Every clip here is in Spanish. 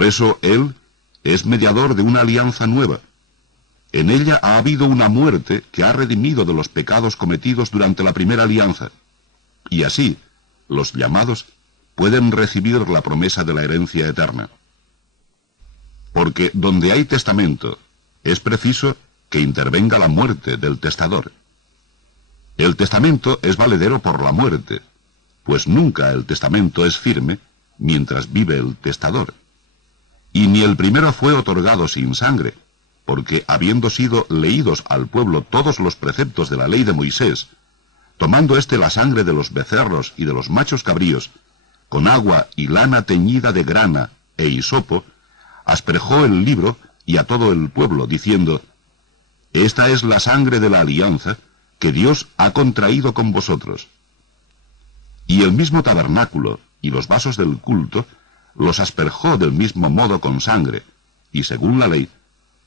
Por eso Él es mediador de una alianza nueva. En ella ha habido una muerte que ha redimido de los pecados cometidos durante la primera alianza. Y así, los llamados pueden recibir la promesa de la herencia eterna. Porque donde hay testamento, es preciso que intervenga la muerte del testador. El testamento es valedero por la muerte, pues nunca el testamento es firme mientras vive el testador. Y ni el primero fue otorgado sin sangre, porque habiendo sido leídos al pueblo todos los preceptos de la ley de Moisés, tomando éste la sangre de los becerros y de los machos cabríos, con agua y lana teñida de grana e hisopo, asperjó el libro y a todo el pueblo, diciendo: Esta es la sangre de la alianza que Dios ha contraído con vosotros. Y el mismo tabernáculo y los vasos del culto los asperjó del mismo modo con sangre, y según la ley,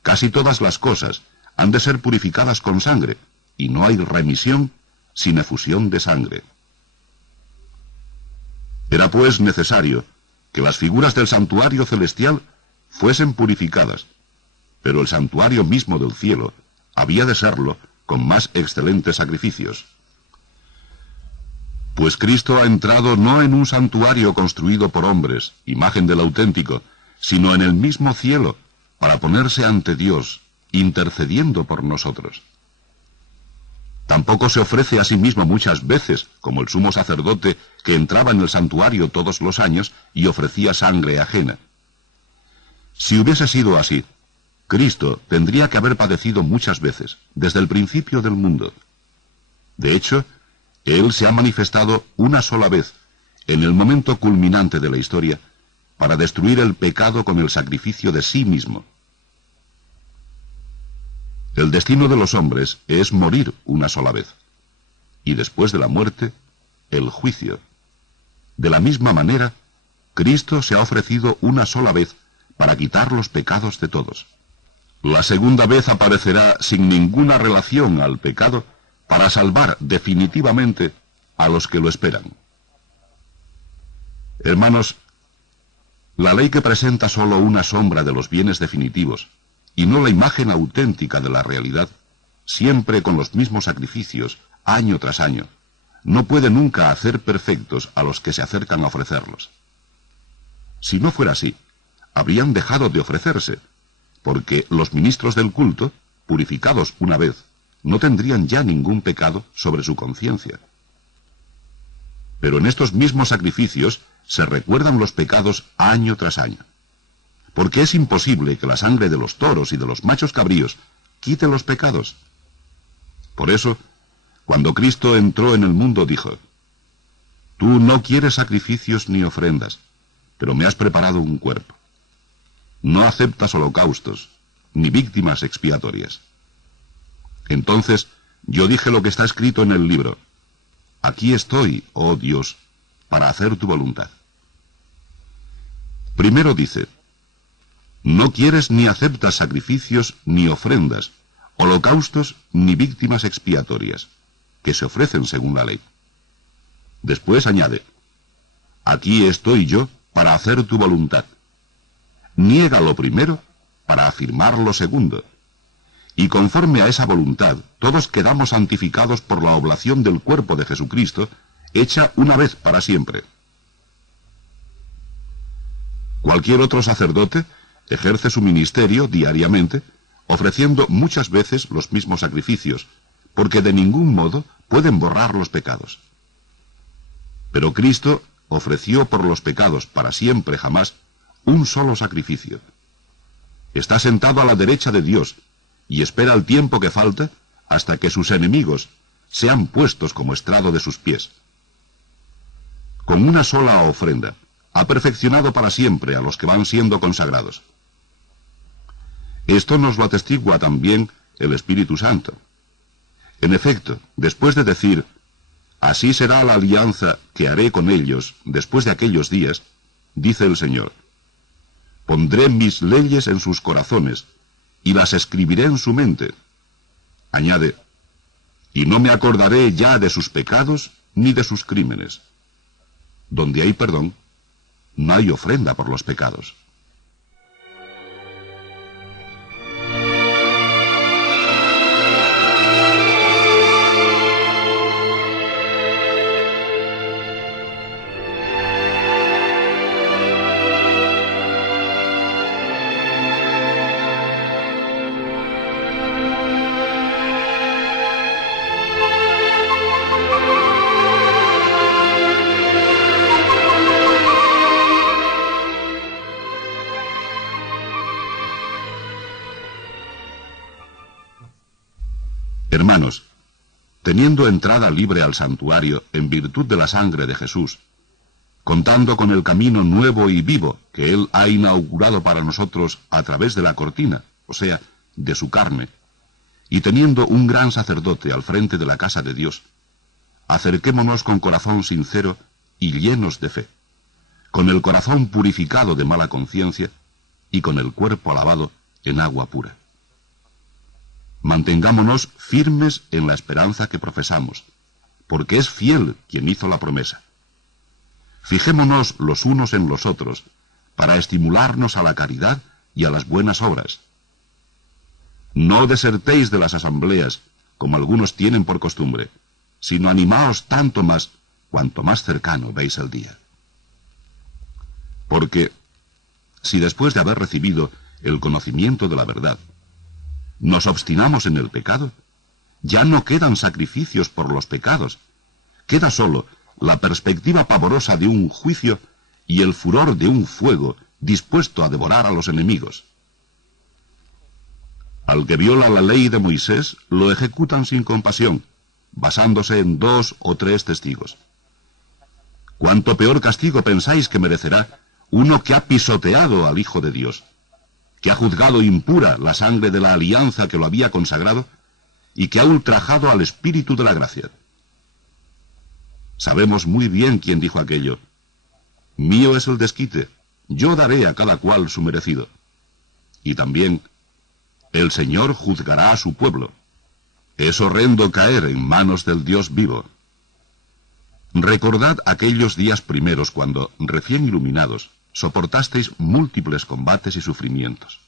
casi todas las cosas han de ser purificadas con sangre, y no hay remisión sin efusión de sangre. Era pues necesario que las figuras del santuario celestial fuesen purificadas, pero el santuario mismo del cielo había de serlo con más excelentes sacrificios. Pues Cristo ha entrado no en un santuario construido por hombres, imagen del auténtico, sino en el mismo cielo, para ponerse ante Dios, intercediendo por nosotros. Tampoco se ofrece a sí mismo muchas veces, como el sumo sacerdote que entraba en el santuario todos los años y ofrecía sangre ajena. Si hubiese sido así, Cristo tendría que haber padecido muchas veces, desde el principio del mundo. De hecho, Él se ha manifestado una sola vez, en el momento culminante de la historia, para destruir el pecado con el sacrificio de sí mismo. El destino de los hombres es morir una sola vez, y después de la muerte, el juicio. De la misma manera, Cristo se ha ofrecido una sola vez para quitar los pecados de todos. La segunda vez aparecerá sin ninguna relación al pecado para salvar definitivamente a los que lo esperan. Hermanos, la ley que presenta solo una sombra de los bienes definitivos, y no la imagen auténtica de la realidad, siempre con los mismos sacrificios, año tras año, no puede nunca hacer perfectos a los que se acercan a ofrecerlos. Si no fuera así, habrían dejado de ofrecerse, porque los ministros del culto, purificados una vez, no tendrían ya ningún pecado sobre su conciencia. Pero en estos mismos sacrificios se recuerdan los pecados año tras año, porque es imposible que la sangre de los toros y de los machos cabríos quite los pecados. Por eso, cuando Cristo entró en el mundo, dijo: Tú no quieres sacrificios ni ofrendas, pero me has preparado un cuerpo. No aceptas holocaustos, ni víctimas expiatorias. Entonces yo dije lo que está escrito en el libro: Aquí estoy, oh Dios, para hacer tu voluntad. Primero dice: No quieres ni aceptas sacrificios ni ofrendas, holocaustos ni víctimas expiatorias, que se ofrecen según la ley. Después añade: Aquí estoy yo para hacer tu voluntad. Niega lo primero para afirmar lo segundo. Y conforme a esa voluntad, todos quedamos santificados por la oblación del cuerpo de Jesucristo, hecha una vez para siempre. Cualquier otro sacerdote ejerce su ministerio diariamente, ofreciendo muchas veces los mismos sacrificios, porque de ningún modo pueden borrar los pecados. Pero Cristo ofreció por los pecados para siempre jamás un solo sacrificio. Está sentado a la derecha de Dios y espera el tiempo que falta hasta que sus enemigos sean puestos como estrado de sus pies. Con una sola ofrenda ha perfeccionado para siempre a los que van siendo consagrados. Esto nos lo atestigua también el Espíritu Santo. En efecto, después de decir: Así será la alianza que haré con ellos después de aquellos días, dice el Señor: Pondré mis leyes en sus corazones y las escribiré en su mente. Añade: Y no me acordaré ya de sus pecados ni de sus crímenes. Donde hay perdón, no hay ofrenda por los pecados. Hermanos, teniendo entrada libre al santuario en virtud de la sangre de Jesús, contando con el camino nuevo y vivo que Él ha inaugurado para nosotros a través de la cortina, o sea, de su carne, y teniendo un gran sacerdote al frente de la casa de Dios, acerquémonos con corazón sincero y llenos de fe, con el corazón purificado de mala conciencia y con el cuerpo lavado en agua pura. Mantengámonos firmes en la esperanza que profesamos, porque es fiel quien hizo la promesa. Fijémonos los unos en los otros, para estimularnos a la caridad y a las buenas obras. No desertéis de las asambleas, como algunos tienen por costumbre, sino animaos tanto más, cuanto más cercano veis el día. Porque, si después de haber recibido el conocimiento de la verdad, nos obstinamos en el pecado, ya no quedan sacrificios por los pecados, queda solo la perspectiva pavorosa de un juicio y el furor de un fuego dispuesto a devorar a los enemigos. Al que viola la ley de Moisés, lo ejecutan sin compasión, basándose en 2 o 3 testigos. ¿Cuánto peor castigo pensáis que merecerá uno que ha pisoteado al Hijo de Dios, que ha juzgado impura la sangre de la alianza que lo había consagrado y que ha ultrajado al Espíritu de la gracia? Sabemos muy bien quién dijo aquello. Mío es el desquite, yo daré a cada cual su merecido. Y también, el Señor juzgará a su pueblo. Es horrendo caer en manos del Dios vivo. Recordad aquellos días primeros cuando, recién iluminados, soportasteis múltiples combates y sufrimientos.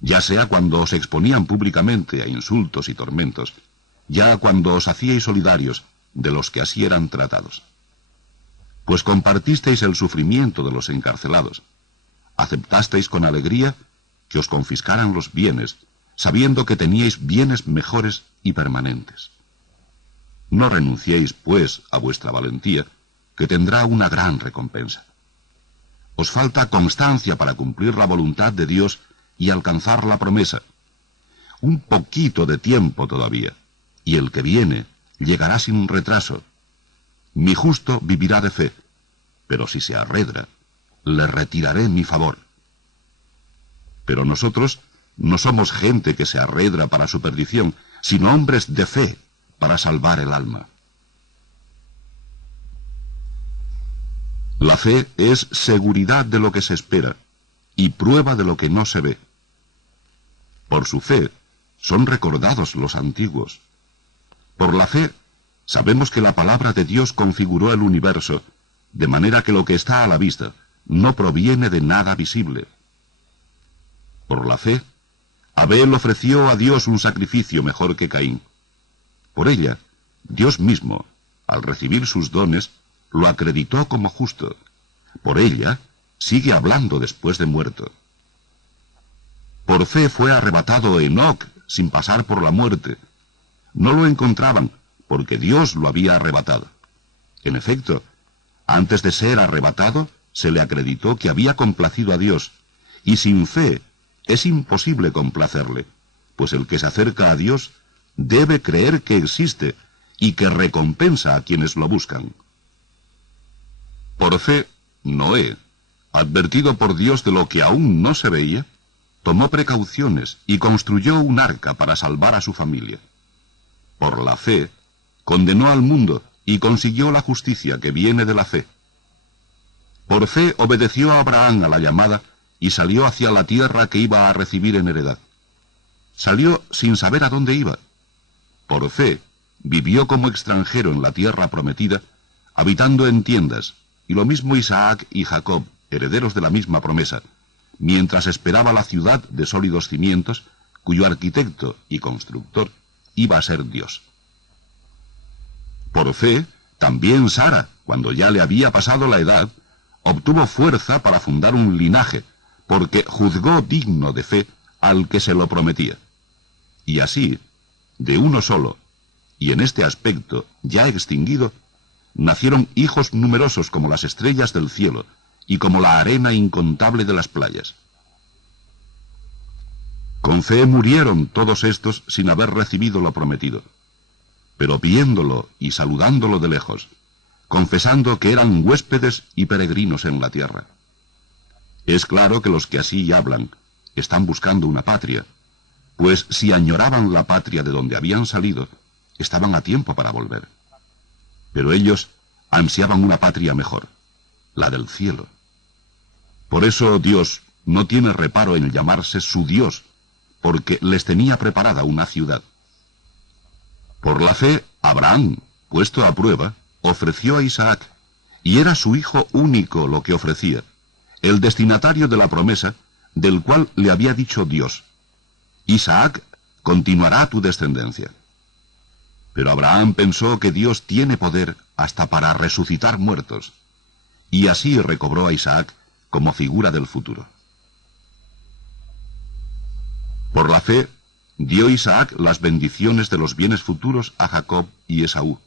Ya sea cuando os exponían públicamente a insultos y tormentos, ya cuando os hacíais solidarios de los que así eran tratados. Pues compartisteis el sufrimiento de los encarcelados, aceptasteis con alegría que os confiscaran los bienes, sabiendo que teníais bienes mejores y permanentes. No renunciéis, pues, a vuestra valentía, que tendrá una gran recompensa. Os falta constancia para cumplir la voluntad de Dios y alcanzar la promesa. Un poquito de tiempo todavía, y el que viene llegará sin retraso. Mi justo vivirá de fe, pero si se arredra, le retiraré mi favor. Pero nosotros no somos gente que se arredra para su perdición, sino hombres de fe para salvar el alma. La fe es seguridad de lo que se espera y prueba de lo que no se ve. Por su fe son recordados los antiguos. Por la fe sabemos que la palabra de Dios configuró el universo, de manera que lo que está a la vista no proviene de nada visible. Por la fe, Abel ofreció a Dios un sacrificio mejor que Caín. Por ella, Dios mismo, al recibir sus dones, lo acreditó como justo. Por ella, sigue hablando después de muerto. Por fe fue arrebatado Enoc sin pasar por la muerte. No lo encontraban, porque Dios lo había arrebatado. En efecto, antes de ser arrebatado, se le acreditó que había complacido a Dios, y sin fe es imposible complacerle, pues el que se acerca a Dios debe creer que existe y que recompensa a quienes lo buscan. Por fe, Noé, advertido por Dios de lo que aún no se veía, tomó precauciones y construyó un arca para salvar a su familia. Por la fe, condenó al mundo y consiguió la justicia que viene de la fe. Por fe obedeció a Abraham a la llamada y salió hacia la tierra que iba a recibir en heredad. Salió sin saber a dónde iba. Por fe, vivió como extranjero en la tierra prometida, habitando en tiendas, y lo mismo Isaac y Jacob, herederos de la misma promesa, mientras esperaba la ciudad de sólidos cimientos, cuyo arquitecto y constructor iba a ser Dios. Por fe, también Sara, cuando ya le había pasado la edad, obtuvo fuerza para fundar un linaje, porque juzgó digno de fe al que se lo prometía. Y así, de uno solo, y en este aspecto ya extinguido, nacieron hijos numerosos como las estrellas del cielo y como la arena incontable de las playas. Con fe murieron todos estos sin haber recibido lo prometido, pero viéndolo y saludándolo de lejos, confesando que eran huéspedes y peregrinos en la tierra. Es claro que los que así hablan están buscando una patria, pues si añoraban la patria de donde habían salido, estaban a tiempo para volver. Pero ellos ansiaban una patria mejor, la del cielo. Por eso Dios no tiene reparo en llamarse su Dios, porque les tenía preparada una ciudad. Por la fe, Abraham, puesto a prueba, ofreció a Isaac, y era su hijo único lo que ofrecía, el destinatario de la promesa, del cual le había dicho Dios: Isaac continuará tu descendencia. Pero Abraham pensó que Dios tiene poder hasta para resucitar muertos, y así recobró a Isaac como figura del futuro. Por la fe, dio Isaac las bendiciones de los bienes futuros a Jacob y Esaú.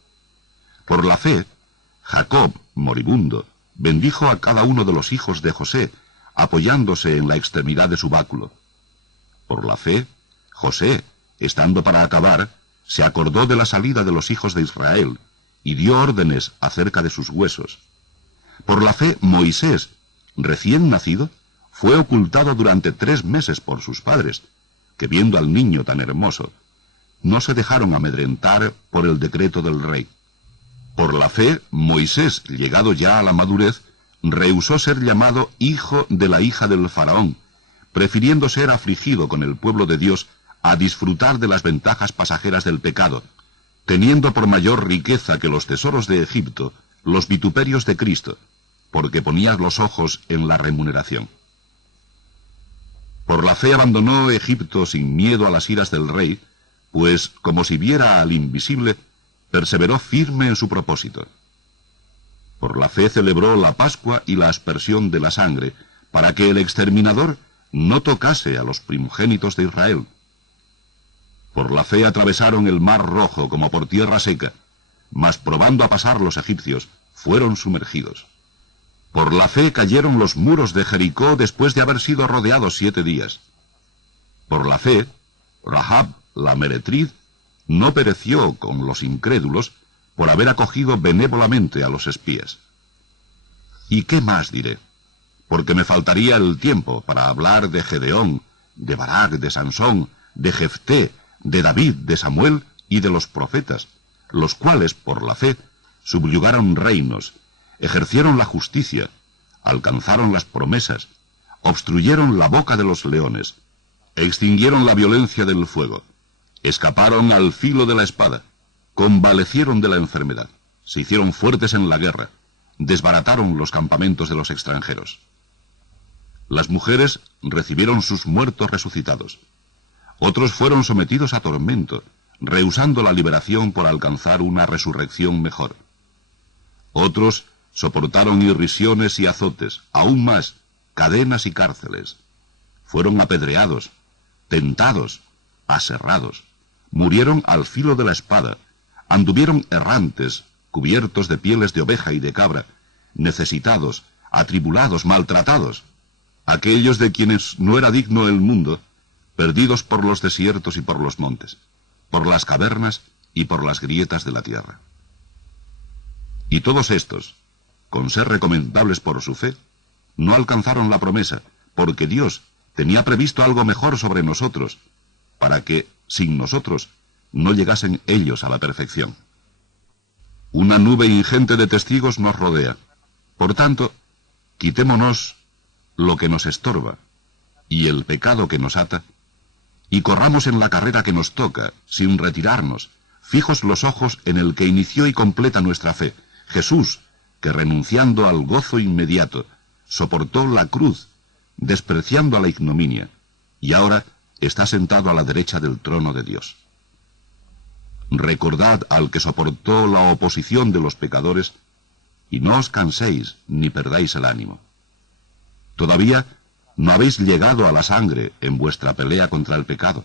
Por la fe, Jacob, moribundo, bendijo a cada uno de los hijos de José, apoyándose en la extremidad de su báculo. Por la fe, José, estando para acabar, se acordó de la salida de los hijos de Israel, y dio órdenes acerca de sus huesos. Por la fe, Moisés, recién nacido, fue ocultado durante 3 meses por sus padres, que viendo al niño tan hermoso, no se dejaron amedrentar por el decreto del rey. Por la fe, Moisés, llegado ya a la madurez, rehusó ser llamado hijo de la hija del faraón, prefiriendo ser afligido con el pueblo de Dios a disfrutar de las ventajas pasajeras del pecado, teniendo por mayor riqueza que los tesoros de Egipto los vituperios de Cristo, porque ponía los ojos en la remuneración. Por la fe abandonó Egipto sin miedo a las iras del rey, pues, como si viera al invisible, perseveró firme en su propósito. Por la fe celebró la Pascua y la aspersión de la sangre, para que el exterminador no tocase a los primogénitos de Israel. Por la fe atravesaron el mar Rojo como por tierra seca, mas probando a pasar los egipcios, fueron sumergidos. Por la fe cayeron los muros de Jericó después de haber sido rodeados 7 días. Por la fe, Rahab, la meretriz, no pereció con los incrédulos por haber acogido benévolamente a los espías. ¿Y qué más diré? Porque me faltaría el tiempo para hablar de Gedeón, de Barak, de Sansón, de Jefté, de David, de Samuel y de los profetas, los cuales, por la fe, subyugaron reinos, ejercieron la justicia, alcanzaron las promesas, obstruyeron la boca de los leones, extinguieron la violencia del fuego, escaparon al filo de la espada, convalecieron de la enfermedad, se hicieron fuertes en la guerra, desbarataron los campamentos de los extranjeros. Las mujeres recibieron sus muertos resucitados. Otros fueron sometidos a tormento, rehusando la liberación por alcanzar una resurrección mejor. Otros soportaron irrisiones y azotes, aún más, cadenas y cárceles. Fueron apedreados, tentados, aserrados. Murieron al filo de la espada, anduvieron errantes, cubiertos de pieles de oveja y de cabra, necesitados, atribulados, maltratados. Aquellos de quienes no era digno el mundo, perdidos por los desiertos y por los montes, por las cavernas y por las grietas de la tierra. Y todos estos, con ser recomendables por su fe, no alcanzaron la promesa, porque Dios tenía previsto algo mejor sobre nosotros, para que, sin nosotros, no llegasen ellos a la perfección. Una nube ingente de testigos nos rodea. Por tanto, quitémonos lo que nos estorba y el pecado que nos ata, y corramos en la carrera que nos toca, sin retirarnos, fijos los ojos en el que inició y completa nuestra fe, Jesús, que renunciando al gozo inmediato, soportó la cruz, despreciando a la ignominia, y ahora está sentado a la derecha del trono de Dios. Recordad al que soportó la oposición de los pecadores, y no os canséis ni perdáis el ánimo. Todavía no habéis llegado a la sangre en vuestra pelea contra el pecado.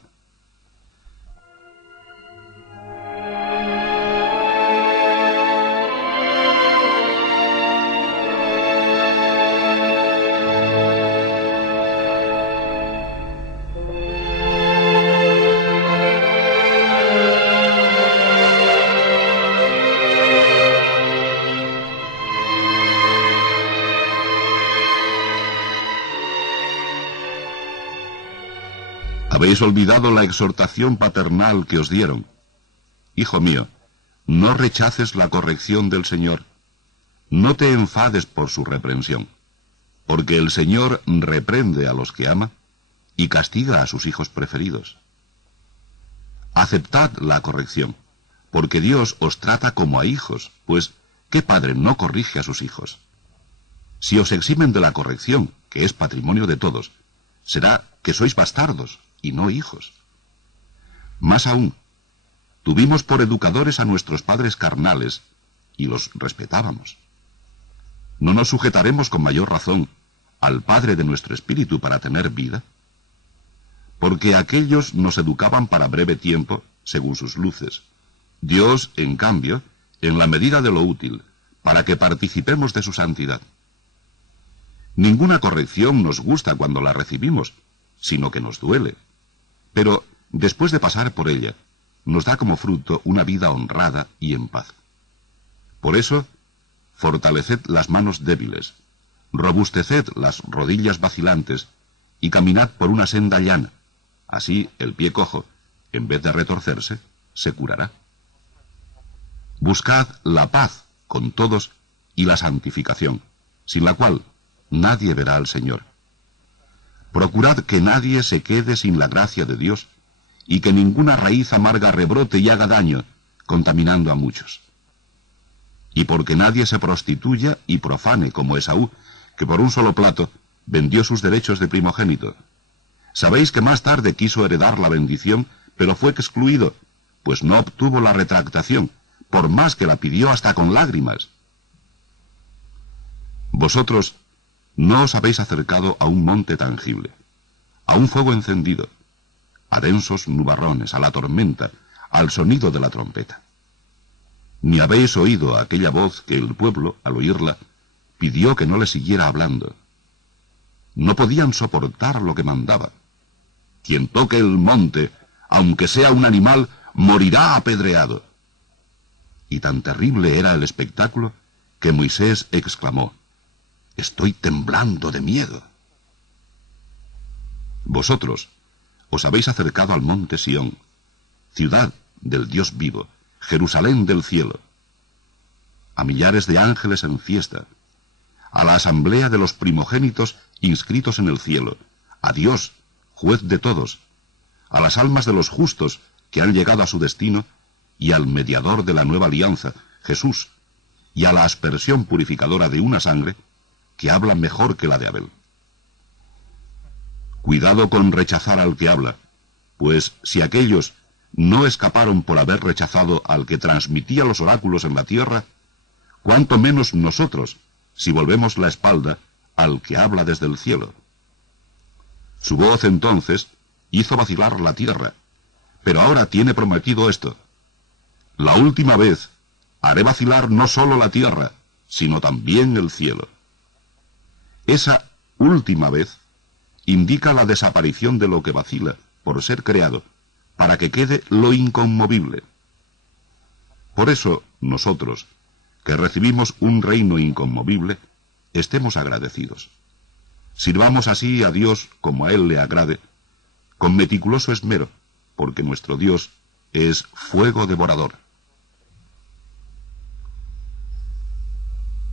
Habéis olvidado la exhortación paternal que os dieron. Hijo mío, no rechaces la corrección del Señor. No te enfades por su reprensión, porque el Señor reprende a los que ama y castiga a sus hijos preferidos. Aceptad la corrección, porque Dios os trata como a hijos, pues ¿qué padre no corrige a sus hijos? Si os eximen de la corrección, que es patrimonio de todos, será que sois bastardos y no hijos. Más aún, tuvimos por educadores a nuestros padres carnales y los respetábamos. ¿No nos sujetaremos con mayor razón al Padre de nuestro espíritu para tener vida? Porque aquellos nos educaban para breve tiempo, según sus luces. Dios, en cambio, en la medida de lo útil, para que participemos de su santidad. Ninguna corrección nos gusta cuando la recibimos, sino que nos duele. Pero, después de pasar por ella, nos da como fruto una vida honrada y en paz. Por eso, fortaleced las manos débiles, robusteced las rodillas vacilantes y caminad por una senda llana. Así el pie cojo, en vez de retorcerse, se curará. Buscad la paz con todos y la santificación, sin la cual nadie verá al Señor. Procurad que nadie se quede sin la gracia de Dios y que ninguna raíz amarga rebrote y haga daño, contaminando a muchos. Y porque nadie se prostituya y profane como Esaú, que por un solo plato vendió sus derechos de primogénito. Sabéis que más tarde quiso heredar la bendición, pero fue excluido, pues no obtuvo la retractación, por más que la pidió hasta con lágrimas. Vosotros no os habéis acercado a un monte tangible, a un fuego encendido, a densos nubarrones, a la tormenta, al sonido de la trompeta. Ni habéis oído aquella voz que el pueblo, al oírla, pidió que no le siguiera hablando. No podían soportar lo que mandaba. Quien toque el monte, aunque sea un animal, morirá apedreado. Y tan terrible era el espectáculo que Moisés exclamó: «Estoy temblando de miedo». Vosotros os habéis acercado al monte Sión, ciudad del Dios vivo, Jerusalén del cielo, a millares de ángeles en fiesta, a la asamblea de los primogénitos inscritos en el cielo, a Dios, juez de todos, a las almas de los justos que han llegado a su destino, y al mediador de la nueva alianza, Jesús, y a la aspersión purificadora de una sangre que habla mejor que la de Abel. Cuidado con rechazar al que habla, pues si aquellos no escaparon por haber rechazado al que transmitía los oráculos en la tierra, cuánto menos nosotros, si volvemos la espalda al que habla desde el cielo. Su voz entonces hizo vacilar la tierra, pero ahora tiene prometido esto: la última vez haré vacilar no solo la tierra, sino también el cielo. Esa última vez indica la desaparición de lo que vacila por ser creado, para que quede lo inconmovible. Por eso nosotros, que recibimos un reino inconmovible, estemos agradecidos. Sirvamos así a Dios como a Él le agrade, con meticuloso esmero, porque nuestro Dios es fuego devorador.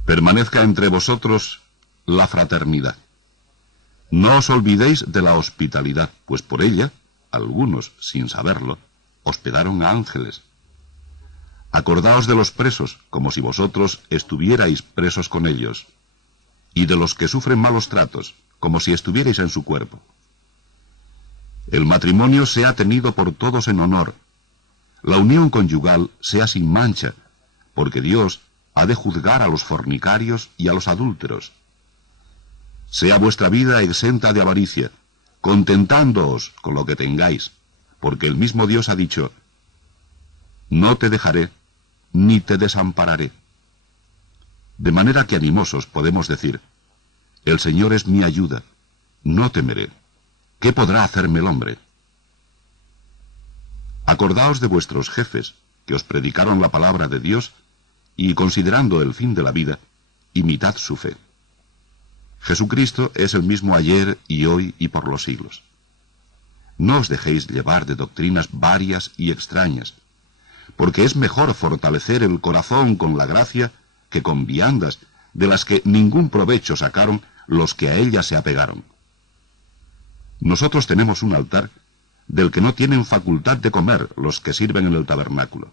Permanezca entre vosotros la fraternidad. No os olvidéis de la hospitalidad, pues por ella, algunos, sin saberlo, hospedaron a ángeles. Acordaos de los presos, como si vosotros estuvierais presos con ellos, y de los que sufren malos tratos, como si estuvierais en su cuerpo. El matrimonio sea tenido por todos en honor. La unión conyugal sea sin mancha, porque Dios ha de juzgar a los fornicarios y a los adúlteros. Sea vuestra vida exenta de avaricia, contentándoos con lo que tengáis, porque el mismo Dios ha dicho: «No te dejaré, ni te desampararé». De manera que animosos podemos decir: «El Señor es mi ayuda, no temeré. ¿Qué podrá hacerme el hombre?». Acordaos de vuestros jefes, que os predicaron la palabra de Dios, y considerando el fin de la vida, imitad su fe. Jesucristo es el mismo ayer y hoy y por los siglos. no os dejéis llevar de doctrinas varias y extrañas, porque es mejor fortalecer el corazón con la gracia que con viandas, de las que ningún provecho sacaron los que a ellas se apegaron. Nosotros tenemos un altar del que no tienen facultad de comer los que sirven en el tabernáculo.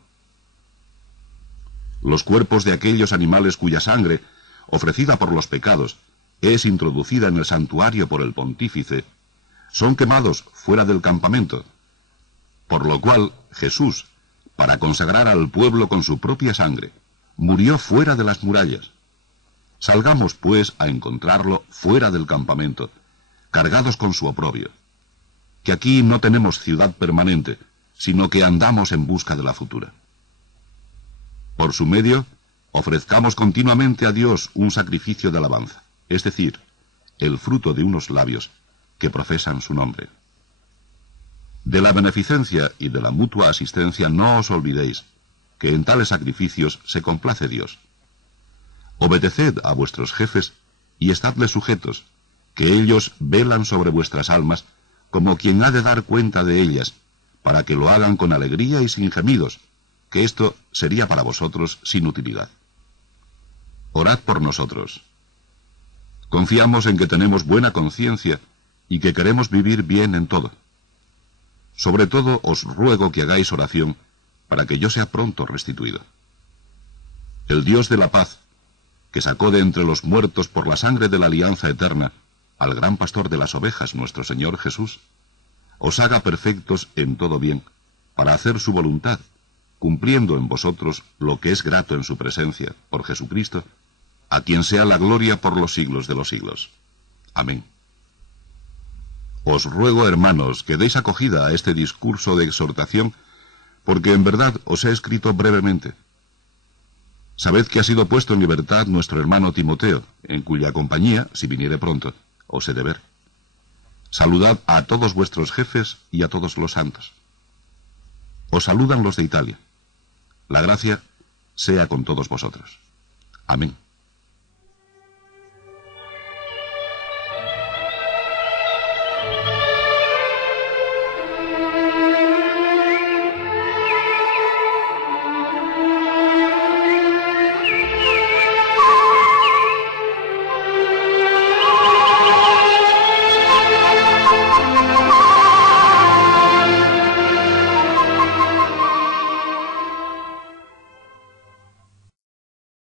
Los cuerpos de aquellos animales cuya sangre, ofrecida por los pecados, es introducida en el santuario por el pontífice, son quemados fuera del campamento, por lo cual Jesús, para consagrar al pueblo con su propia sangre, murió fuera de las murallas. Salgamos, pues, a encontrarlo fuera del campamento, cargados con su oprobio, que aquí no tenemos ciudad permanente, sino que andamos en busca de la futura. Por su medio, ofrezcamos continuamente a Dios un sacrificio de alabanza, es decir, el fruto de unos labios que profesan su nombre. De la beneficencia y de la mutua asistencia no os olvidéis, que en tales sacrificios se complace Dios. Obedeced a vuestros jefes y estadles sujetos, que ellos velan sobre vuestras almas, como quien ha de dar cuenta de ellas, para que lo hagan con alegría y sin gemidos, que esto sería para vosotros sin utilidad. Orad por nosotros. Confiamos en que tenemos buena conciencia y que queremos vivir bien en todo. Sobre todo os ruego que hagáis oración para que yo sea pronto restituido. El Dios de la paz, que sacó de entre los muertos por la sangre de la alianza eterna al gran pastor de las ovejas, nuestro Señor Jesús, os haga perfectos en todo bien, para hacer su voluntad, cumpliendo en vosotros lo que es grato en su presencia, por Jesucristo, a quien sea la gloria por los siglos de los siglos. Amén. Os ruego, hermanos, que deis acogida a este discurso de exhortación, porque en verdad os he escrito brevemente. Sabed que ha sido puesto en libertad nuestro hermano Timoteo, en cuya compañía, si viniere pronto, os he de ver. Saludad a todos vuestros jefes y a todos los santos. Os saludan los de Italia. La gracia sea con todos vosotros. Amén.